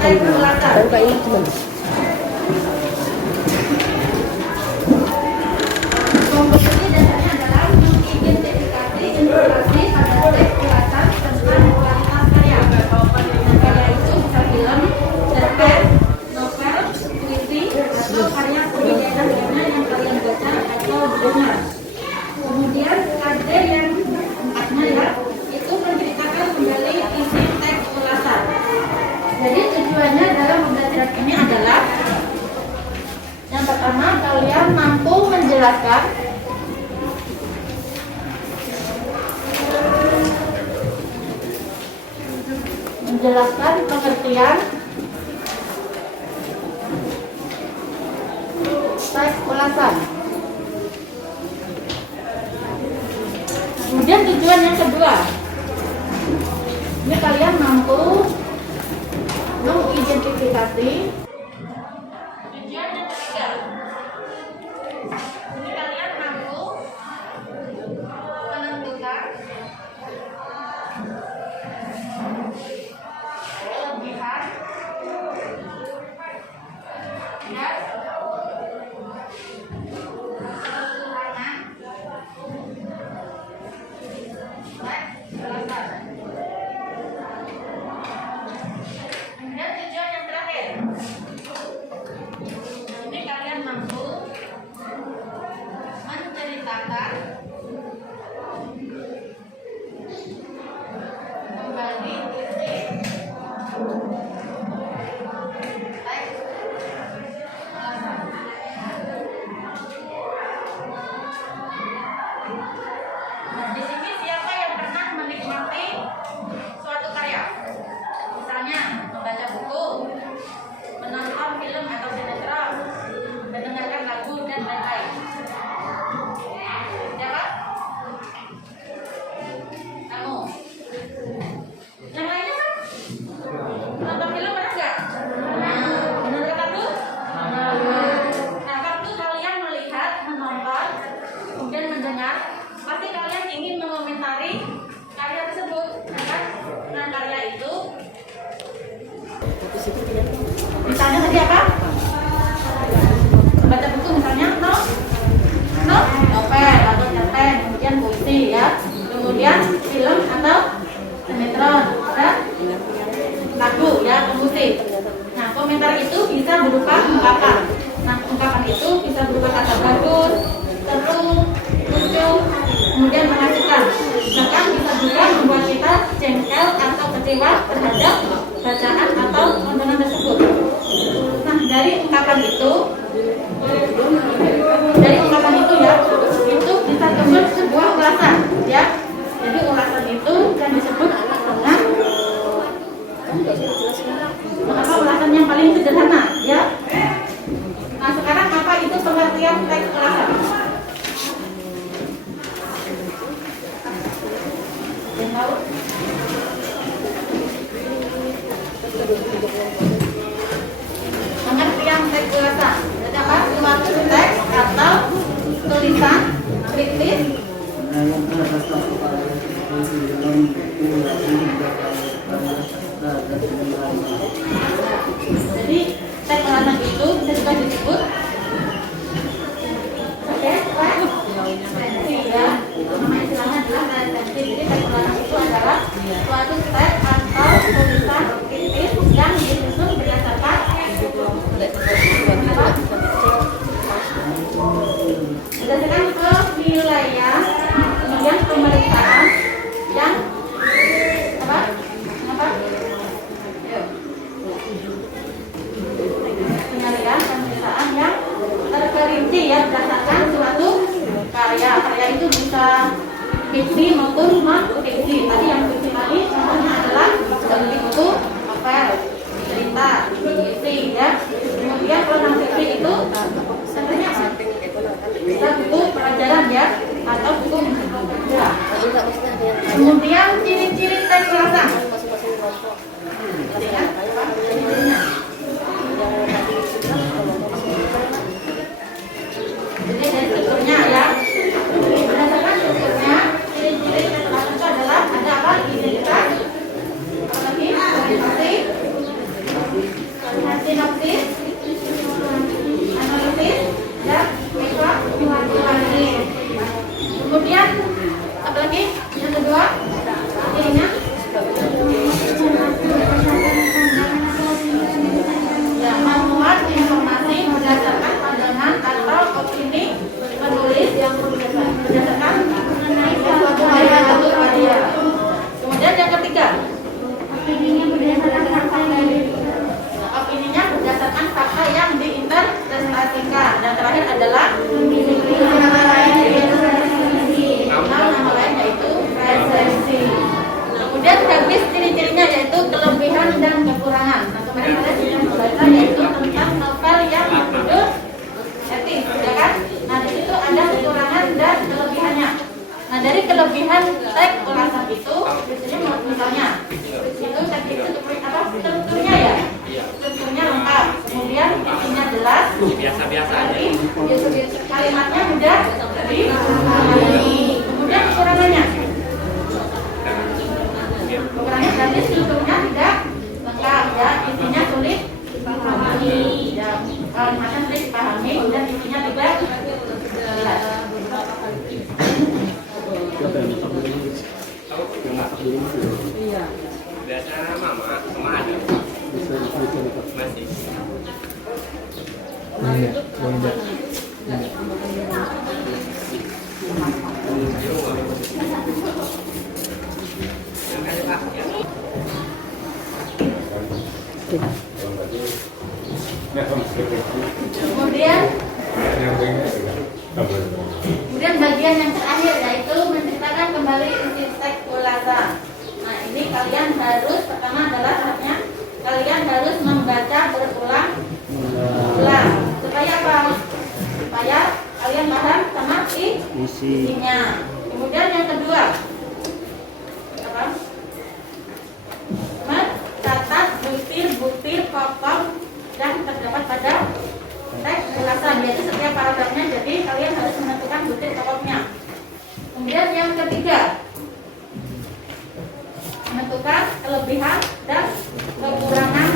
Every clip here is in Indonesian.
teks ulasan. Kelompok ini dasarnya adalah mengidentifikasi informasi pada teks ulasan tentang kualitas karya. Nah, karya itu bisa film, cerpen, novel, puisi, atau karya penelitian yang kalian baca atau dengar. Kemudian ada yang empatnya ya, itu menceritakan kembali isi teks ulasan. Jadi tujuannya dalam pembelajaran ini adalah yang pertama, kalian mampu menjelaskan pengertian teks ulasan. Kemudian tujuan yang kedua, ini kalian mampu mengidentifikasi. Tujuan yang ketiga, ini kalian mampu menentukan kelebihan dan kekurangan teks ulasan. Kemudian tujuan yang terakhir, ini kalian mampu menceritakan kembali isi teks ulasan. Nah, di sini siapa yang pernah menikmati suatu karya? Misalnya membaca buku, menonton film atau sinetron, mendengarkan lagu dan lain-lain. Siapa? Kamu. Yang lainnya kan? Nonton film pernah nggak? Mendengarkan lagu? Nah, waktu kalian melihat, menonton, kemudian mendengar, pasti kalian ingin mengomentari karya tersebut, ya kan? Nah, karya itu misalnya tadi apa? Baca buku misalnya novel atau cerpen, kemudian puisi ya, kemudian film atau sinetron dan lagu ya, musik. Nah, komentar itu bisa berupa ungkapan. Nah, ungkapan itu bisa berupa kata bagus, seru, lucu, kemudian mengasihkan. Bahkan bisa juga membuat kita jengkel atau kecewa terhadap bacaan atau tontonan tersebut. Nah, dari ungkapan itu ya, itu kita sebut sebuah ulasan ya. Jadi ulasan itu yang disebut dengan ulasan yang paling sederhana ya. Nah, sekarang apa itu pengertian teks ulasan? Yang tahu? Pengertian teks ulasan, berarti apa? Suatu teks atau tulisan kritis jadi teks ulasan itu bisa juga disebut resensi ya. Nama istilahnya adalah resensi. Jadi teks ulasan itu adalah suatu teks atau tulisan kritis yang disusun berdasarkan penilaian, kemudian pemeriksaan yang penilaian pemeriksaan yang terperinci ya, berdasarkan suatu karya. Karya itu bisa fiksi maupun non fiksi. Tadi yang fiksi tadi contohnya adalah seperti buku, novel, cerita, puisi ya. Kemudian kalau non fiksi itu sebenarnya bisa buku pelajaran ya, atau buku kerja. Kemudian ciri-ciri teks ulasan. Jadi dari strukturnya ya, berdasarkan strukturnya, ciri-ciri teks ulasan sama ada masih. Kemudian bagian yang terakhir yaitu menceritakan kembali isi teks ulasan. Nah, ini kalian harus, pertama adalah tahapnya kalian harus membaca berulang-ulang. Supaya apa? Supaya kalian paham sama isinya. Kemudian yang kedua, apa? Mencatat butir-butir pokok yang terdapat pada teks ulasan, yaitu setiap paragrafnya. Jadi kalian harus menentukan butir pokoknya. Kemudian yang ketiga, menentukan kelebihan dan kekurangan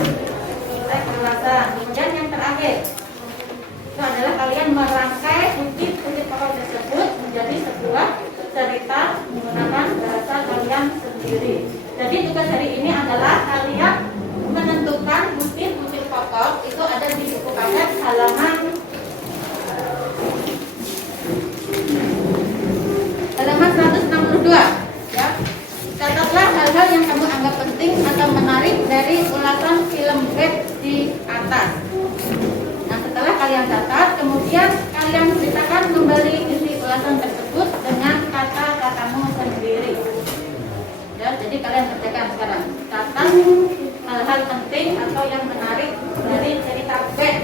teks ulasan. Kemudian yang terakhir, itu adalah kalian merangkai butir-butir pokok tersebut menjadi sebuah cerita menggunakan bahasa kalian sendiri. Jadi tugas hari ini adalah kalian menentukan butir-butir pokok. Itu ada di buku paket halaman 162, ya. Catatlah hal-hal yang kamu anggap penting atau menarik dari ulasan film Bed di atas. Nah, setelah kalian catat, kemudian kalian ceritakan kembali isi ulasan tersebut dengan kata-katamu sendiri. Ya, jadi kalian kerjakan sekarang. Catat hal-hal penting atau yang menarik dari cerita Bed.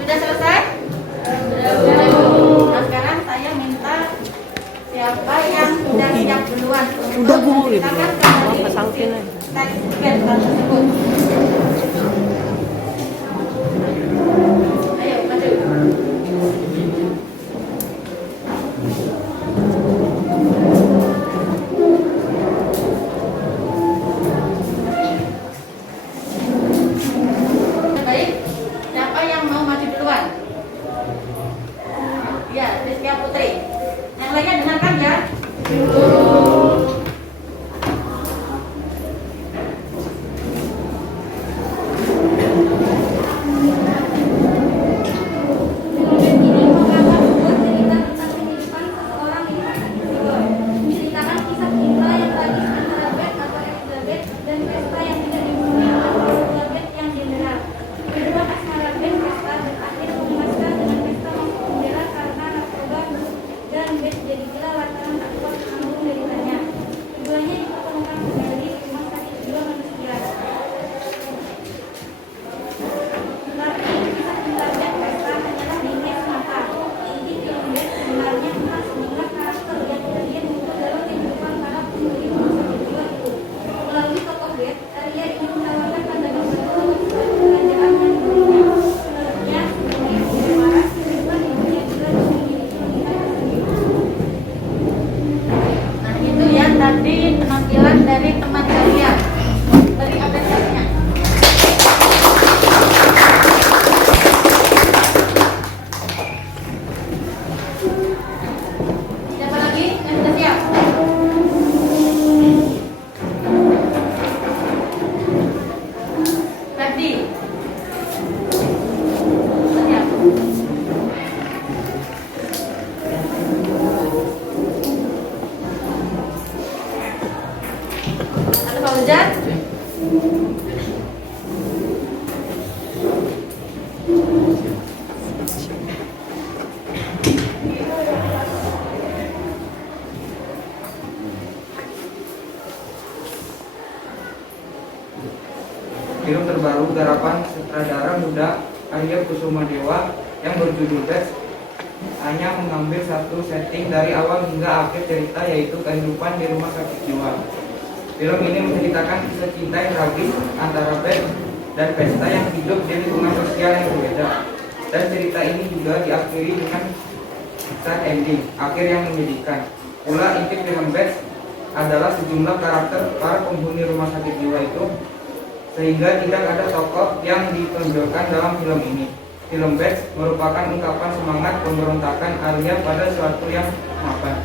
Sudah selesai? Nah, sekarang saya minta siapa yang sudah siap duluan untuk menceritakan kembali teks Bed tersebut. Ayo, maju. Baik, siapa yang mau maju duluan? Ya, Rizky Putri. Yang lainnya dengarkan ya. Tadi penampilan dari teman kalian. Beri apresiasinya. Siapa lagi yang sudah siap? Ferdi. Siap. Fauzan. Film terbaru garapan sutradara muda Arya Kusumadewa yang berjudul Bed hanya mengambil satu setting dari awal hingga akhir cerita, yaitu kehidupan di rumah sakit jiwa. Film ini menceritakan kisah cinta yang tragis antara Bed dan Pesta yang hidup di lingkungan sosial yang berbeda. Dan cerita ini juga diakhiri dengan sad ending, akhir yang menyedihkan. Pula inti film Bed adalah sejumlah karakter para penghuni rumah sakit jiwa itu, sehingga tidak ada tokoh yang ditonjolkan dalam film ini. Film Batch merupakan ungkapan semangat pemberontakan Arya pada suatu yang mapan.